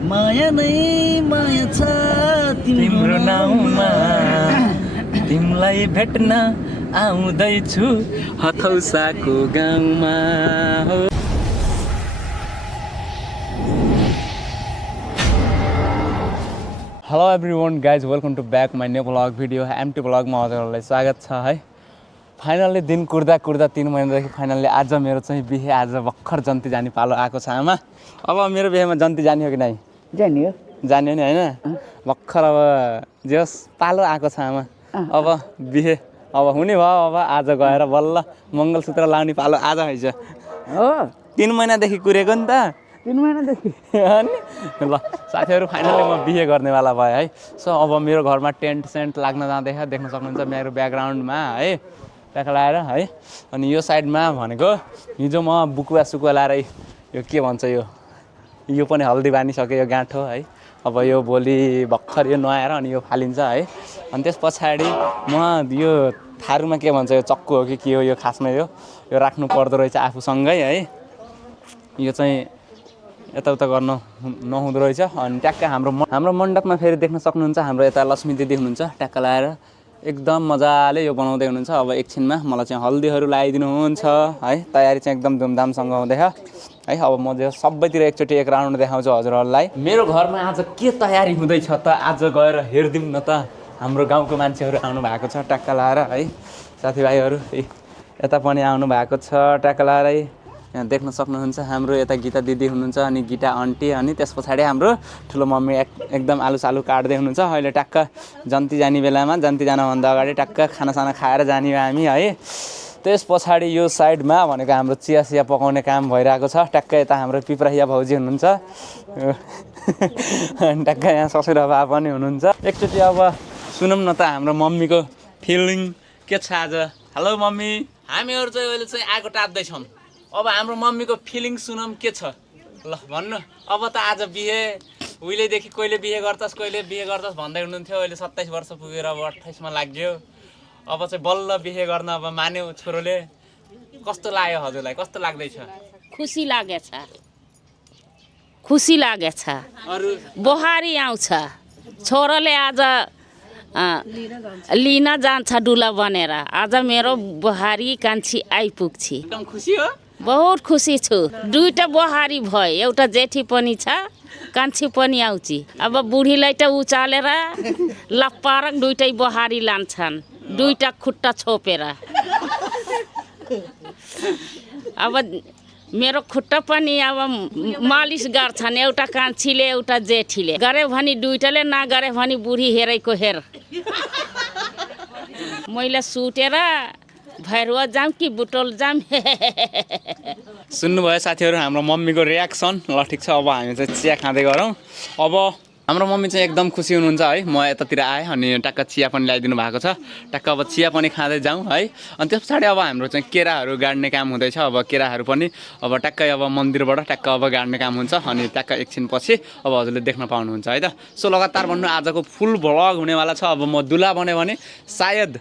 माया नै माया छ तिम्रो नाउँमा तिमीलाई भेट्न आउँदैछु हथौसाको गाउँमा हो। Hello everyone guys welcome to back my new vlog video MT ब्लगमा हजुरहरूलाई स्वागत छ है। फाइनल्ली दिन कुर्दा 3 महिनादेखि फाइनल्ली आज मेरो चाहिँ बिहे आज भर्खर जन्ती जाने पालो आएको छ आमा। अब मेरो बिहेमा जन्ती जाने हो कि नै? जाने हो नि होइन भर्खर अब जे होस् पालो आएको छ आमा। अब बिहे अब हुने भयो। अब आज गएर बल्ल मङ्गलसूत्र लाउने पालो आज हैछ हो। 3 महिनादेखि कुरेको नि त 3 महिनादेखि अनि ल साथीहरू फाइनल्ली म बिहे गर्नेवाला भएँ है। सो अब मेरो घरमा टेन्ट सेन्ट लाग्न जाँदैछ देख्न सक्नुहुन्छ मेरो ब्याकग्राउन्डमा है ट्याक्क लगाएर है। अनि यो साइडमा भनेको हिजो म बुकुवा सुकुवा लाएर यो के भन्छ यो पनि हल्दी बानिसक्यो यो गाँठो है। अब यो भोलि भर्खर यो नुहाएर अनि यो फालिन्छ है। अनि त्यस पछाडि म यो थारूमा के भन्छ यो चक्कु हो कि के हो यो खासमा यो राख्नु पर्दो रहेछ आफूसँगै है। यो चाहिँ यताउता गर्न नहुँदो रहेछ। अनि ट्याक्क हाम्रो मण्डपमा फेरि देख्न सक्नुहुन्छ हाम्रो यता लक्ष्मी दिदी हुनुहुन्छ ट्याक्क लगाएर एकदम मजाले यो बनाउँदै हुनुहुन्छ। अब एकछिनमा मलाई चाहिँ हल्दीहरू लगाइदिनुहुन्छ है। तयारी चाहिँ एकदम धुमधामसँग हुँदैछ है। अब म चाहिँ सबैतिर एकचोटि एक राउन्ड देखाउँछु हजुरहरूलाई मेरो घरमा आज के तयारी हुँदैछ त आज गएर हेरिदिउँ न त। हाम्रो गाउँको मान्छेहरू आउनु भएको छ ट्याक्क लगाएर है। साथीभाइहरू यता पनि आउनु भएको छ ट्याक्क लगाएर। यहाँ देख्न सक्नुहुन्छ हाम्रो यता गीता दिदी हुनुहुन्छ अनि गीता आन्टी अनि त्यस पछाडि हाम्रो ठुलो मम्मी एकदम आलु सालु काट्दै हुनुहुन्छ। अहिले ट्याक्क जन्ती जाने बेलामा जन्ती जानभन्दा अगाडि ट्याक्क खानासाना खाएर जाने हामी है। त्यस पछाडि यो साइडमा भनेको हाम्रो चिया सिया पकाउने काम भइरहेको छ। ट्याक्क यता हाम्रो पिपराहिया भाउजी हुनुहुन्छ अनि ट्याक्क यहाँ ससुरा बा पनि हुनुहुन्छ। एकचोटि अब सुनौँ न त हाम्रो मम्मीको फिलिङ के छ आज। हेलो मम्मी हामीहरू चाहिँ अहिले चाहिँ आगो टाप्दैछौँ। अब हाम्रो मम्मीको फिलिङ सुनौँ के छ ल भन्नु। अब त आज बिहे उहिलेदेखि कहिले बिहे गर्छस् भन्दै हुनुहुन्थ्यो। अहिले 27 वर्ष पुगेर अब 28मा लाग्यो। अब चाहिँ बल्ल बिहे गर्न अब मान्यो छोरोले। कस्तो लाग्यो हजुरलाई कस्तो लाग्दैछ? खुसी लागेछ अरू बुहारी आउँछ छोराले आज लिन जान्छ डुला बनेर। आज मेरो बुहारी कान्छी आइपुग्छ। एकदम खुसी हो बहुत खुसी छु। 2टा बुहारी भयो एउटा जेठी पनि छ कान्छी पनि आउँछ। अब बुढीलाई त उचालेर लप्पारक 2टै बुहारी लान्छन् 2टा खुट्टा छोपेर। अब मेरो खुट्टा पनि अब मालिस गर्छन् एउटा कान्छीले एउटा जेठीले गरे भने 2टाले नगरे भने बुढी हेरेको हेर। मैले सुतेर भैरुवा जाम कि बुटोल जाम। सुन्नुभयो साथीहरू हाम्रो मम्मीको रियाक्सन। ल ठिक छ अब हामी चाहिँ चिया खाँदै गरौँ। अब हाम्रो मम्मी चाहिँ एकदम खुसी हुनुहुन्छ है। म यतातिर आएँ अनि ट्याक्क चिया पनि ल्याइदिनु भएको छ। ट्याक्क अब चिया पनि खाँदै जाउँ है। अनि त्यस पछाडि अब हाम्रो चाहिँ केराहरू गाड्ने काम हुँदैछ। अब केराहरू पनि अब ट्याक्कै अब मन्दिरबाट ट्याक्क अब गाड्ने काम हुन्छ। अनि ट्याक्क एकछिनपछि अब हजुरले देख्न पाउनुहुन्छ है त। सो लगातार भन्नु आजको फुल भ्लग हुनेवाला छ। अब म दुला बन्यो भने सायद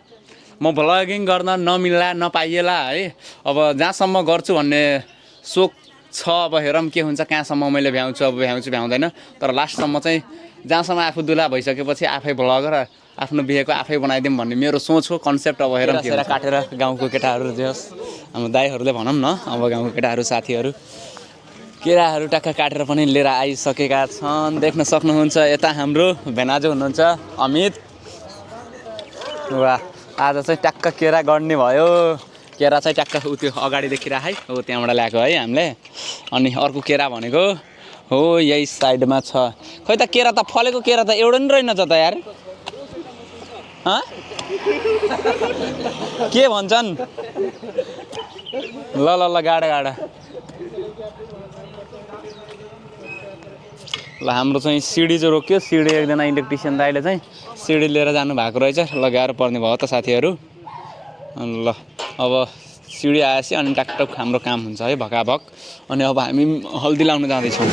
म भ्लगिङ गर्न नमिल्ला नपाइएला है। अब जहाँसम्म गर्छु भन्ने सोच छ। अब हेरौँ के हुन्छ कहाँसम्म मैले भ्याउँछु अब भ्याउँदैन। तर लास्टसम्म चाहिँ जहाँसम्म आफू दुला भइसकेपछि आफै भ्लगर आफ्नो बिहेको आफै बनाइदिउँ भन्ने मेरो सोच हो कन्सेप्ट। अब हेरौँ के काटेर गाउँको केटाहरू जे होस् हाम्रो दाइहरूले भनौँ न अब गाउँको केटाहरू साथीहरू केराहरू ट्याक्क काटेर पनि लिएर आइसकेका छन्। देख्न सक्नुहुन्छ यता हाम्रो भेनाजु हुनुहुन्छ अमित। वाह आज चाहिँ ट्याक्क केरा गड्ने भयो। केरा चाहिँ ट्याक्क त्यो अगाडिदेखि राखेँ हो त्यहाँबाट ल्याएको है हामीले। अनि अर्को केरा भनेको हो यही साइडमा छ। खोइ त केरा त फलेको केरा त एउटा नि रहेनछ त यार। के भन्छन् ल ल ल गाडा ल हाम्रो चाहिँ सिडी चाहिँ रोक्यो। सिडी एकजना इलेक्ट्रिसियन दाइले चाहिँ सिडी लिएर जानु भएको रहेछ। ल गाह्रो पर्ने भयो त साथीहरू। ल अब सिडी आएपछि अनि टाकटक हाम्रो काम हुन्छ है भकाभक। अनि अब हामी हल्दी लाउन जाँदैछौँ।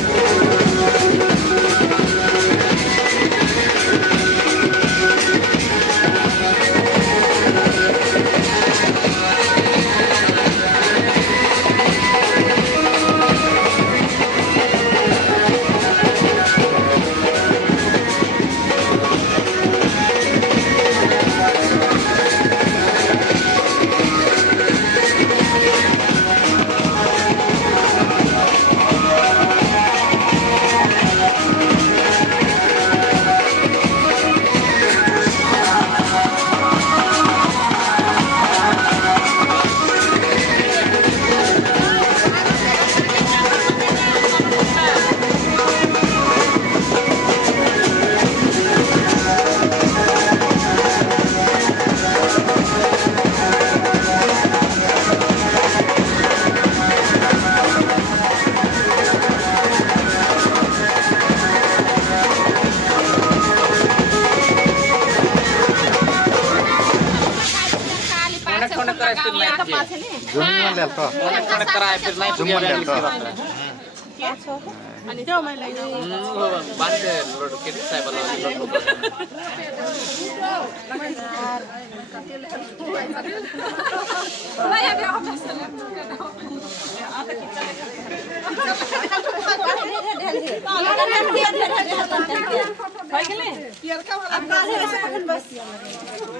जुम्मन ल्याल त जुम्मन ल्याल त अनि त्यो मैले बान्ते लोड के साइबल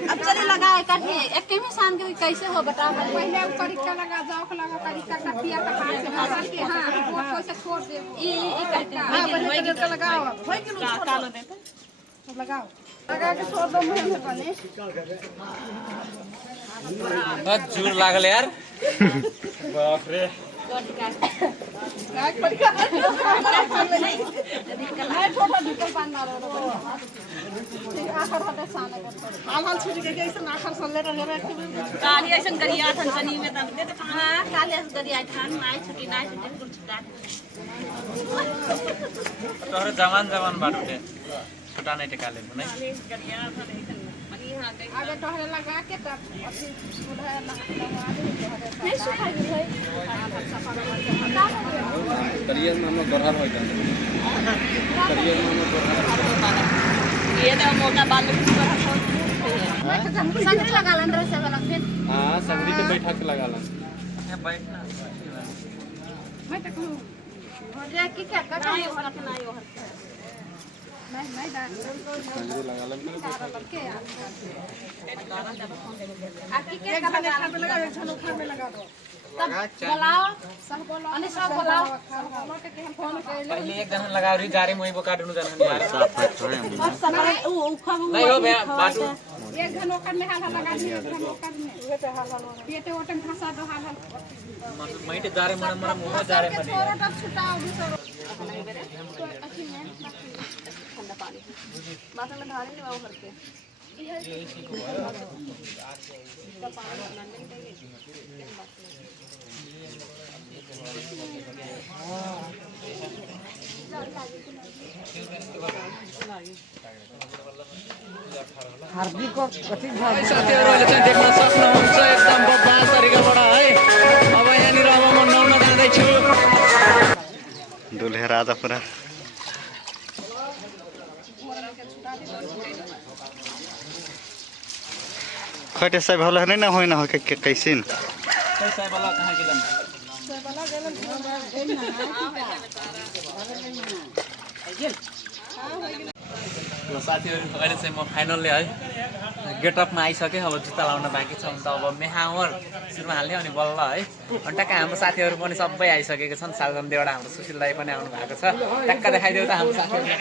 अब चले लगाए काटे एक में शान के कैसे हो बता पहले करिका लगा जाओ लगा करिका का पिया का पास से फसल के हां वो कैसे छोड़ दे ई करिका हां पहले करिका लगाओ होय कि कालो दे लगाओ लगा के छोड़ दो मुंह में पानी बहुत जोर लागल यार बाप रे लाग पड़का छोटा ढुकल पान मारो आखर हटे साने कर हाल छुटी के ऐसे आखर सल्ले रहे काली ऐसे गरिया थन जनी में दम दे हां काली ऐसे गरिया थान नाइ छुटी कुछ छुटा तोहरे जवान बाटो दे छुटा नहीं टिकाले नै गरिया थन ऐसे अनि हां आगे टहरे लगा के तब अथी सुधा नहीं सुखाई है करियर में हम गढ़ा होय त करियर में हम गढ़ा ये ना मोटा बाल में संगरी लगा अंदर से वाला फिर हां संगरी के बैठा के लगाला बैठना मैं तक हो जा की क्या कर रहा है और अपना यो नहीं डाल संगरी लगाला के आपकी क्या लगा पे लगा छलोखा में लगा दो तब बोलाओ सब बोलाओ अनि सब बोलाओ के हम फोन कइले पहिले एक जना लगाउरी जारे मोइ बोकाडनु जानु यार साफ है थोड़े हम अब सब उखा नहीं हो बे बाटू एक घन ओकर में हाल लगा दी एक घन ओकर में ये तो हाल पेटे ओटन खसा दो हाल माइटे जारे मन मोह जारे पनि छोरा तब छुटाओ दूसरा अच्छी में ठंडा पानी माथा में ढाले नहीं वो करके साथीहरुले चाहिँ देख्न सक्नुहुन्छ एकदम बदमास तरिकाबाट है अब यहाँनिर अब म नुहाउन जाँदैछु दुल्हे राजा पुरा खै त्यसै भला नै न होइन हो के कैसिन पैसा वाला कहाँ गेलन ल साथीहरु अहिले चाहिँ म फाइनल्ली है गेटअपमा आइसकेँ अब जुत्ता लाउन बाँकी छ भने त अब मेहावर सुरुमा हाल्ने अनि बल्ल है अनि टक्क हाम्रो साथीहरु पनि सबै आइसकेको छन् सालगन देवडा हाम्रो सुशील दाइ पनि आउनु भएको छ टक्क देखाइदेऊ त हाम्रो साथीहरु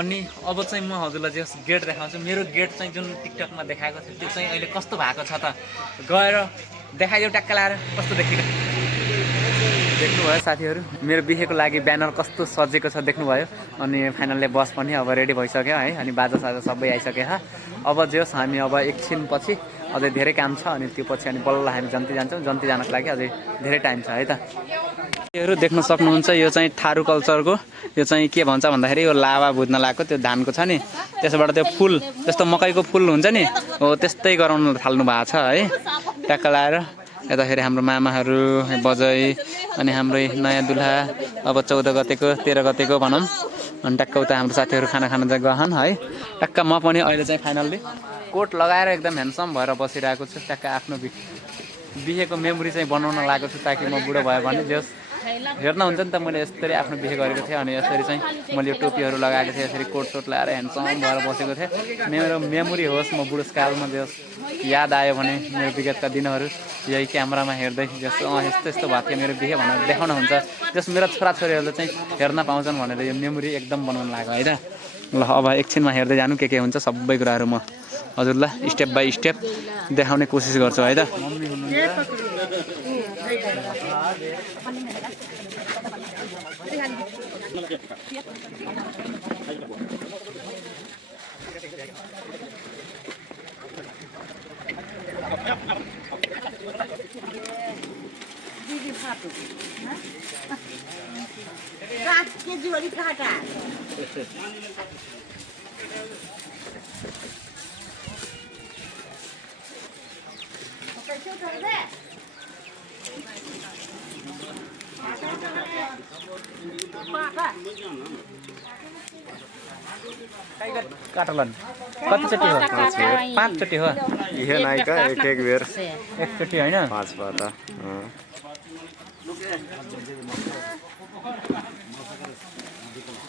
अनि अब चाहिँ म हजुरलाई जस गेट देखाउँछु मेरो गेट चाहिँ जुन टिकटकमा देखाएको थियो त्यो चाहिँ अहिले कस्तो भएको छ त गएर देखाइदेऊ टक्क लाएर कस्तो देखिएको देख्नुभयो साथीहरु मेरो बिहेको लागि ब्यानर कस्तो सजेको छ देख्नुभयो अनि फाइनल्ली बस पनि अब रेडी भइसक्यो है अनि बाजा साजा सबै आइसक्यो अब जस हामी अब एकछिन पछि अझै धेरै काम छ अनि त्यो पछि अनि बल्ल हामी जन्ती जान्छौँ जन्ती जानको लागि अझै धेरै टाइम छ है त साथीहरु देख्न सक्नुहुन्छ यो चाहिँ थारू कल्चरको यो चाहिँ के भन्छ भन्दाखेरि यो लावा भुज्न लागेको त्यो धानको छ नि त्यसबाट त्यो फुल जस्तो मकैको फुल हुन्छ नि हो त्यस्तै गराउन थाल्नु भएको छ है टक्क लाएर यताखेरि हाम्रो मामाहरू बजै अनि हाम्रो नयाँ दुल्हा अब 14 गतेको 13 गतेको भनौँ अनि टक्क उता हाम्रो साथीहरू खाना खान चाहिँ गहन है टक्क म पनि अहिले चाहिँ फाइनल्ली कोट लगाएर एकदम ह्यान्डसम भएर बसिरहेको छु टक्क आफ्नो बिहेको मेमोरी चाहिँ बनाउन लागेको छु ताकि म बुढो भयो भने जस हेर्न हुन्छ नि त मैले यसरी आफ्नो बिहे गरेको थिएँ अनि यसरी चाहिँ मैले यो टोपीहरू लगाएको थिएँ यसरी कोट सोट लगाएर ह्यान्डसम भएर बसेको थिएँ मेरो मेमोरी होस् म बुढेसकालमा जस याद आयो भने मेरो विगतका दिनहरू यही क्यामेरामा हेर्दै जस यस्तो यस्तो भएको थियो मेरो बिहे भनेर देखाउन हुन्छ जस मेरो छोराछोरीहरूले चाहिँ हेर्न पाउँछन् भनेर यो मेमोरी एकदम बनाउन लाग्यो होइन ल अब एकछिनमा हेर्दै जानु के हुन्छ सबै कुराहरू म हजुरलाई स्टेप बाई स्टेप देखाउने कोसिस गर्छु है त मम्मी रात के जोड़ी काटा काटलन कतिचोटि हो 5 चोटि हो यो नाइका एक बेर एकचोटि होइन 5 पल्ट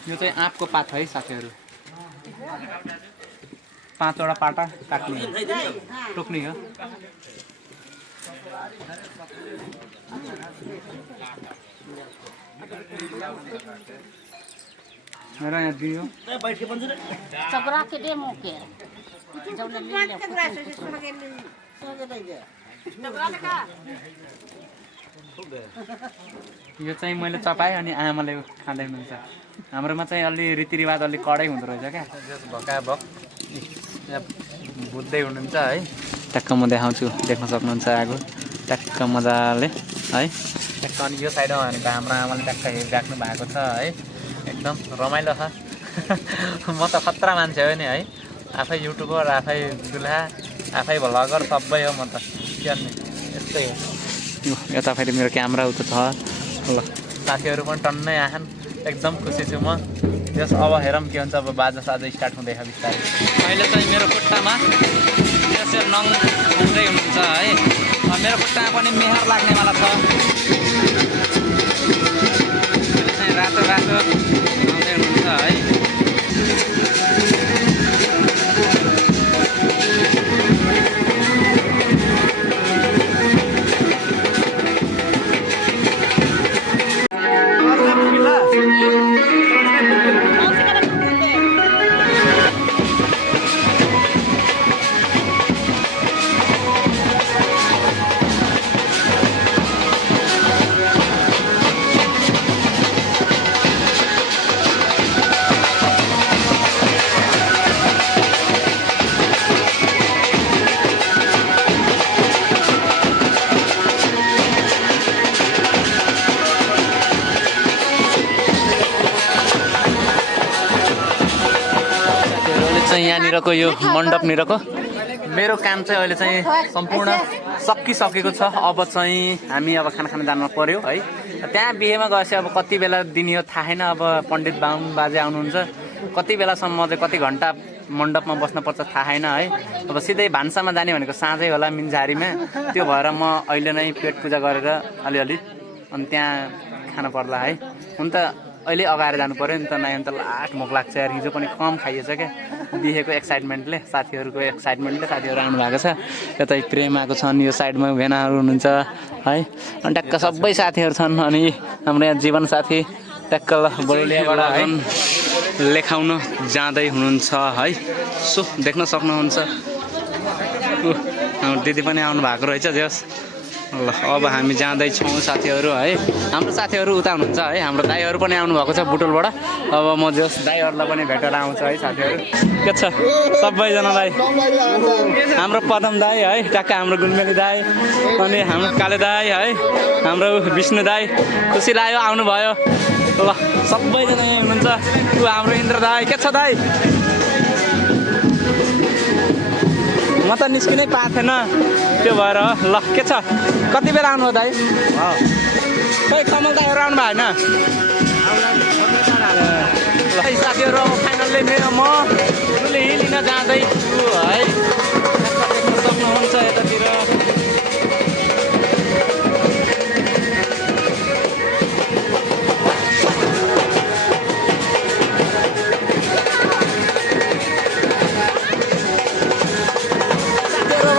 यो चाहिँ आँपको पात है साथीहरू 5 वटा पाटा काट्ने टोक्ने हो मेरा यहाँ दियो चपरा के दे मुके यो चाहिँ मैले चपाएँ अनि आमाले खाँदै हुनुहुन्छ हाम्रोमा चाहिँ अलि रीतिरिवाज अलि कडै हुँदो रहेछ क्या भकाभक बुझ्दै हुनुहुन्छ है ट्याक्क म देखाउँछु देख्न सक्नुहुन्छ आगो ट्याक्क मजाले है ट्याक्क अनि यो साइडमा भनेको हाम्रो आमाले ट्याक्क हेरिराख्नु भएको छ है एकदम रमाइलो छ म त खतरा मान्छे हो नि है आफै युट्युबर आफै दुल्हा आफै भ्लगर सबै हो म त के गर्ने यस्तै हो यता फेरि मेरो क्यामेरा उता छ ल साथीहरू पनि टन्नै आछन् एकदम खुसी छु म यस अब हेरौँ के हुन्छ अब बाजा साजा स्टार्ट हुँदैछ बिस्तारै अहिले चाहिँ मेरो खुट्टामा यसो नङ हुँदै हुनुहुन्छ है मेरो खुट्टामा पनि मेहर लाग्नेवाला छ रातो रातो आउँदै हुनुहुन्छ है यहाँनिरको यो मण्डपनिरको मेरो काम चाहिँ अहिले चाहिँ सम्पूर्ण सकिसकेको छ अब चाहिँ हामी अब खाना खान जानु पर्यो है त्यहाँ बिहेमा गएपछि अब कति बेला दिने हो थाहा छैन अब पण्डित बाहुन बाजे आउनुहुन्छ कति बेलासम्म चाहिँ कति घन्टा मण्डपमा बस्नुपर्छ थाहा छैन है अब सिधै भान्सामा जाने भनेको साँझै होला मिन्झारीमा त्यो भएर म अहिले नै पेट पूजा गरेर अलिअलि अनि त्यहाँ खानु पर्ला है हुन त अहिले अगाएर जानु पऱ्यो नि त नयाँ त लाट भोक लाग्छ यार हिजो पनि कम खाइएछ क्या बिहेको एक्साइटमेन्टले साथीहरूको एक्साइटमेन्टले साथीहरू आउनु भएको छ यतै प्रेम आएको छन् यो साइडमा भेनाहरू हुनुहुन्छ है अनि ट्याक्क सबै साथीहरू छन् अनि हाम्रो यहाँ जीवनसाथी ट्याक्क बलियाबाट है लेखाउन जाँदै हुनुहुन्छ है सो देख्न सक्नुहुन्छ हाम्रो दिदी पनि आउनु भएको रहेछ जस ल अब हामी जाँदैछौँ साथीहरू है हाम्रो साथीहरू उता हुनुहुन्छ है हाम्रो दाइहरू पनि आउनुभएको छ बुटोलबाट अब म जस दाइहरूलाई पनि भेटेर आउँछ है साथीहरू के छ सबैजनालाई हाम्रो पदम दाई है ट्याक्क हाम्रो गुन्मेली दाई अनि हाम्रो काले दाई है हाम्रो विष्णु दाई खुसी लाग्यो आउनुभयो ल सबैजना यहाँ हुनुहुन्छ ऊ हाम्रो इन्द्र दाई के छ दाई म त निस्किनै पाएको थिएन त्यो भएर ल के छ कति बेला आउनु हो दाइ खै कमल दाइहरू आउनु भएन ल साथीहरू अब फाइनल्ली म ठुलो लिन जाँदैछु है सक्नुहुन्छ यतातिर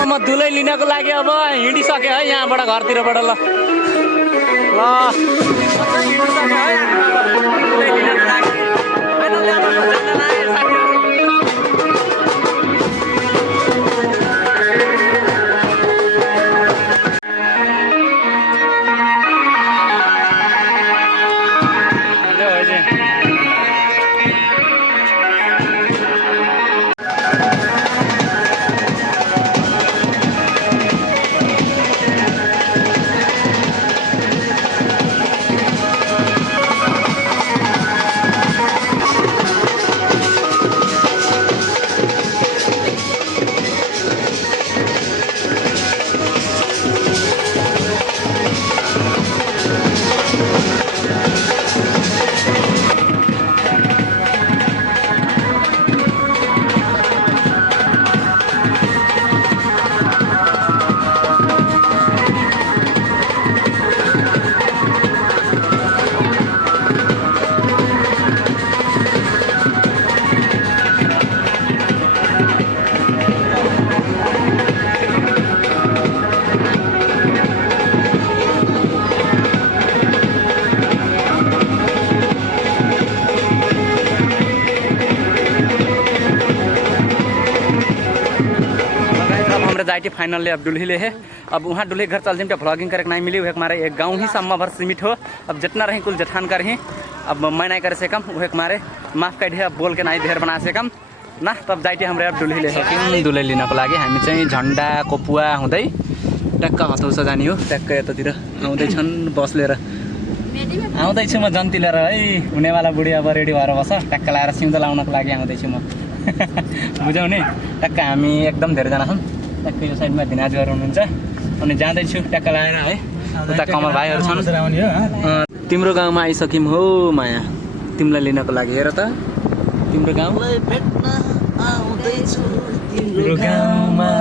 म दुलै लिनको लागि अब हिँडिसकेँ है यहाँबाट घरतिरबाट ल जाइए फाइनली अब दुल्ही है। अब वहाँ दुल्हे घर चल जिम व्लॉगिंग करे नहीं मिली, वह हमारे एक गाँव ही सम्मा भर सीमित हो। अब जितना रही कुल जठान कर ही, अब मैं नहीं कर से कम, वह हमारे माफ कर दिए, अब बोल के नहीं धेर बना से कम ना। तब जाइए हमारे अब दुल्ही ले सक्यौँ। दुल्हे लिनको लागि हामी चाहिँ झन्डा कोपुवा हुँदै टक्क हतौसा जाने हो। टक्क यतातिर आउँदैछन् बस लिएर। आउँदैछु म जन्ती लिएर है। हुनेवाला बुढी अब रेडी भएर बस, टक्क लाएर सिउँदो लाउनको लागि आउँदैछु म। बुझ्यौ नि, टक्क हामी एकदम धेरैजना छौँ। टक्क यो साइडमा धिनाजुहरू हुनुहुन्छ अनि जाँदैछु टक्क लाएर है। उता कमल भाइहरू छन्। तिम्रो गाउँमा आइसक्यौँ हो माया, तिमीलाई लिनको लागि। हेर त तिम्रो गाउँलाई भेट्न आउँदैछु तिम्रो गाउँमा,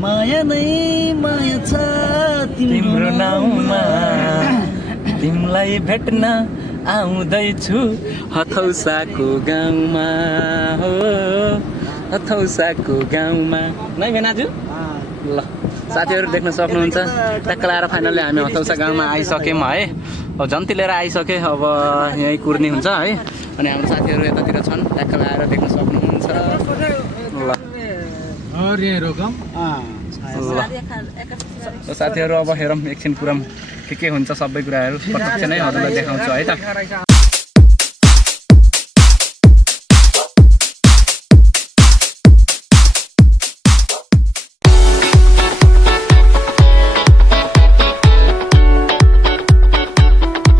माया नै माया छ तिम्रो नाउँमा, तिमीलाई भेट्न आउँदैछु हथौसाको गाउँमा हो, हथौसाको गाउँमा। नै भेनाजु ल साथीहरू देख्न सक्नुहुन्छ। टक्क लाएर फाइनल्ली हामी हथौसा गाउँमा आइसक्यौँ है। अब जन्ती लिएर आइसके, अब यहीँ कुर्नी हुन्छ है। अनि हाम्रो साथीहरू यतातिर छन्, टक्क लाएर देख्न सक्नुहुन्छ। ल साथीहरू अब हेरौँ एकछिन कुरा के हुन्छ, सबै कुराहरू प्रत्यक्ष नै हजुरलाई देखाउँछु है त।